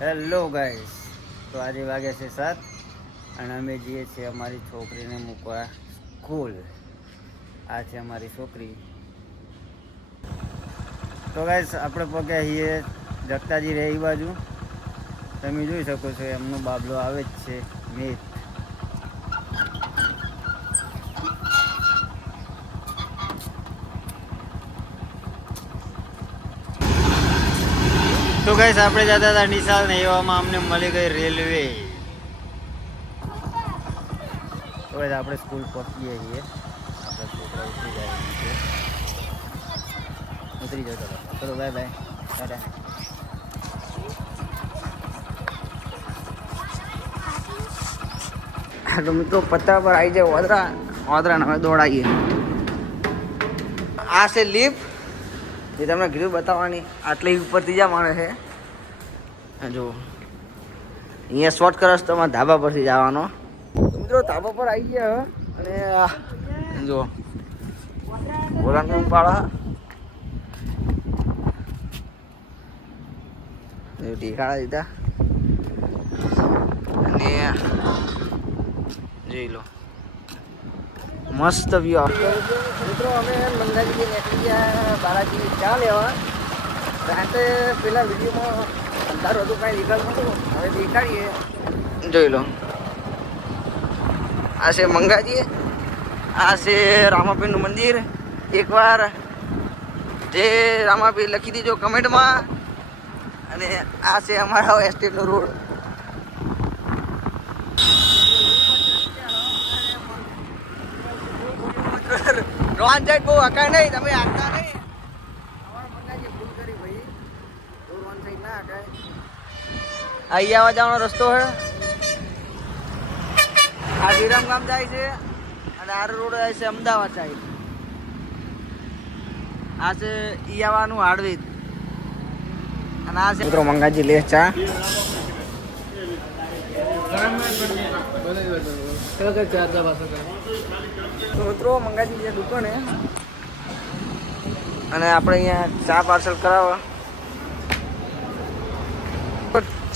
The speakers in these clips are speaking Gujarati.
હેલો ગાઈસ, તો આજે વાગે છે 7 અને અમે જઈએ છીએ અમારી છોકરીને મૂકવા સ્કૂલ. આ છે અમારી છોકરી. તો ગાઈસ આપણે પગ્યા છીએ જગતાજી રે એ બાજુ. તમે જોઈ શકો છો એમનો બાબલો આવે જ છે મિત. તો ગાઈસ આપણે જતા હતા નિશાળ ને એવામાં અમને મળી ગઈ રેલવે. તો ગાઈસ આપણે સ્કૂલ પહોંચીએ છીએ. આપણા છોકરા ઉતરી જાય છે. ઉતરી જાઓ ચલો બાય બાય ટાટા. તો મિત્રો પત્તા પર આવી જાય વાદરા હવે દોડાઈએ. આ છે લિફ્ટ જે તમને કીધું બતાવવાની. આટલી ઉપરથી જ્યાં માણે છે જો અહીંયા શોર્ટ કરસ તમારે ધાબા પરથી જવાનો. તો મિત્રો ધાબા પર આવી ગયા અને જો બોલાનું પાડા ટીકાળા દીધા અને જોઈ લો મસ્ત વ્યૂ. મિત્રો અમે મંગાજી નીકળી ગયા બાલાજી ચા લેવા. રાતે પેલા વિડીયોમાં અંધારું હતું કાંઈ દેખાતું નતું, હવે દેખાડીએ. જોઈ લો આ છે મંગાજી, આ છે રામાપીરનું મંદિર. એકવાર જે રામાપીર લખી દીજો કમેન્ટમાં. અને આ છે અમારા એસ્ટેટનો રોડ. રોહન સાઈડ બહુ હકાય નહીં, તમે હાકતા નહીં. અમારા મંગાજી ભૂલ કરી ભાઈ, રોહન સાઈડ ના હકાય. અહીં આવવા જવાનો રસ્તો છે. આ વિરમગામ જાય છે અને આ રોડ જાય છે અમદાવાદ સાઈડ. આ છે ઈયાવાનું હાડવીદ અને આ છે મિત્રો મંગાજી લે ચા. તો મિત્રો મંગાજી જે દુકાન હે અને આપણે અહીંયા ચા પાર્સલ કરાવવા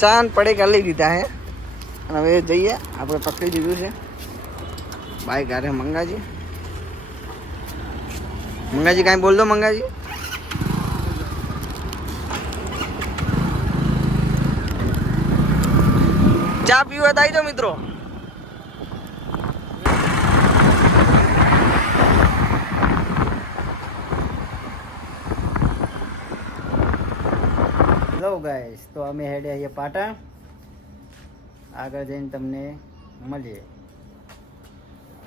ચા પડે લઈ દીધા હે. અને હવે જઈએ આપણે પકડી દીધું છે બાઈક. આરે મંગાજી કાંઈ બોલ દો મંગાજી. ચા પીવા આવી જાઓ મિત્રો. હેલો ગાઈસ, તો અમે હેડે અહીંયા પાટણ. આગળ જઈને તમને મળીએ.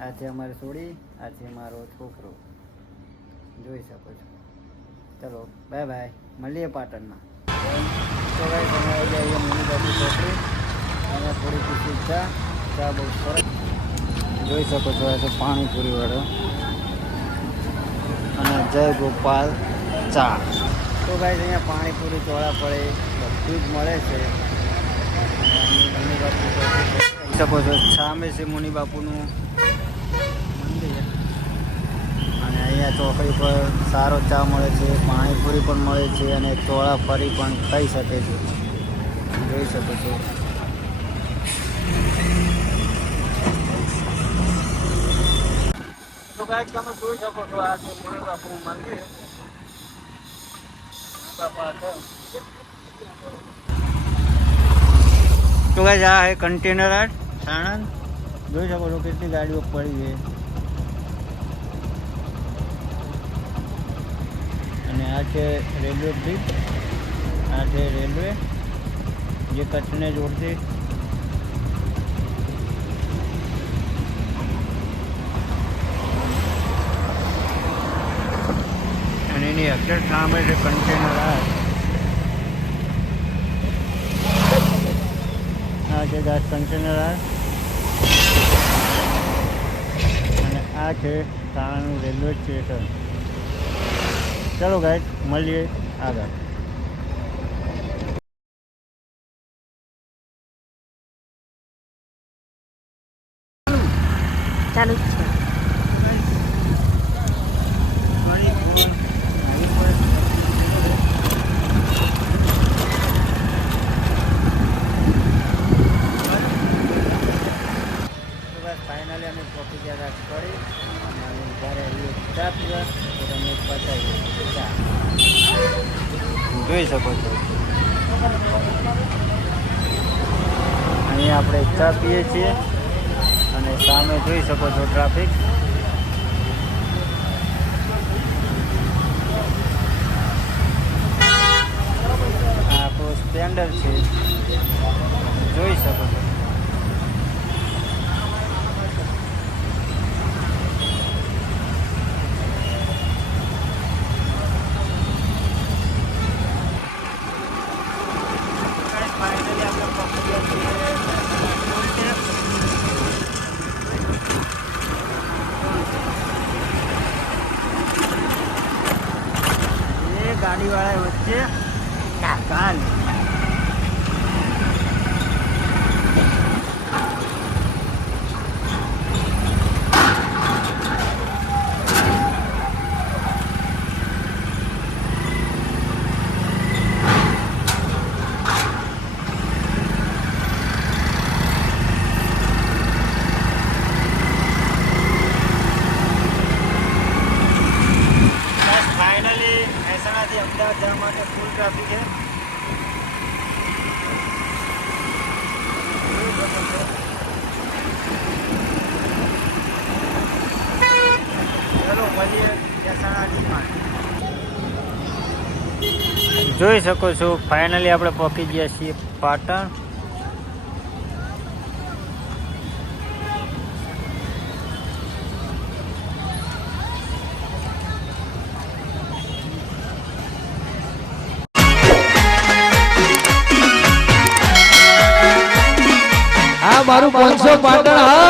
આ છે અમારી સોડી, આ છે મારો છોકરો, જોઈ શકો છો. ચલો બાય બાય, મળીએ પાટણમાં. તો ગાઈસ અમે આવી જાય મમ્મી બાપુ છોકરી અને થોડી ખુશી ચા બહુ સરસ જોઈ શકો છો. આ છે પાણીપુરી વાળો અને જય ગોપાલ ચા. તો ગાઈસ અહીંયા પાણીપુરી ચોળા પડે બધું જ મળે છે. મુનિ બાપુ જોઈ શકો છો. સામે છે મુનિ બાપુનું મંદિર અને અહીંયા ચોકડી પર સારો ચા મળે છે, પાણીપુરી પણ મળે છે અને ચોળા ફરી પણ ખાઈ શકે છે, જોઈ શકો છો. તો ગાઈસ તમે જોઈ શકો છો આ છે મુનિ બાપુનું મંદિર. તો ગાઈસ આ है कंटेनर हाट साणंद. જોઈ શકો છો કેટલી ગાડીઓ પડી છે. અને આ છે રેલવે બ્રિજ. આ છે રેલવે જે કચ્છને જોડતી. અને એની એક્ઝેક્ટ સામે છે કન્ટેનર હાટ. આ છે દાસ કન્ટેનર હાટ અને આ છે સાણંદ રેલવે સ્ટેશન. ચલો ગાઈસ મળીએ આગળ. ચાલુ છે. જોઈ શકો છો. અહીંયા આપણે ચા પીએ છીએ અને સામે જોઈ શકો છો ટ્રાફિક. આ આપણું સ્પ્લેન્ડર છે, જોઈ શકો છો. ગાડી વાળા વચ્ચે કાલ અમદાવાદ જવા માટે ફૂલ ટ્રાફિક છે. ચલો મળીએ મહેસાણાથી. જોઈ શકો છો ફાઇનલી આપણે પહોંચી ગયા છીએ પાટણ. મારું 500 પાટણ. હા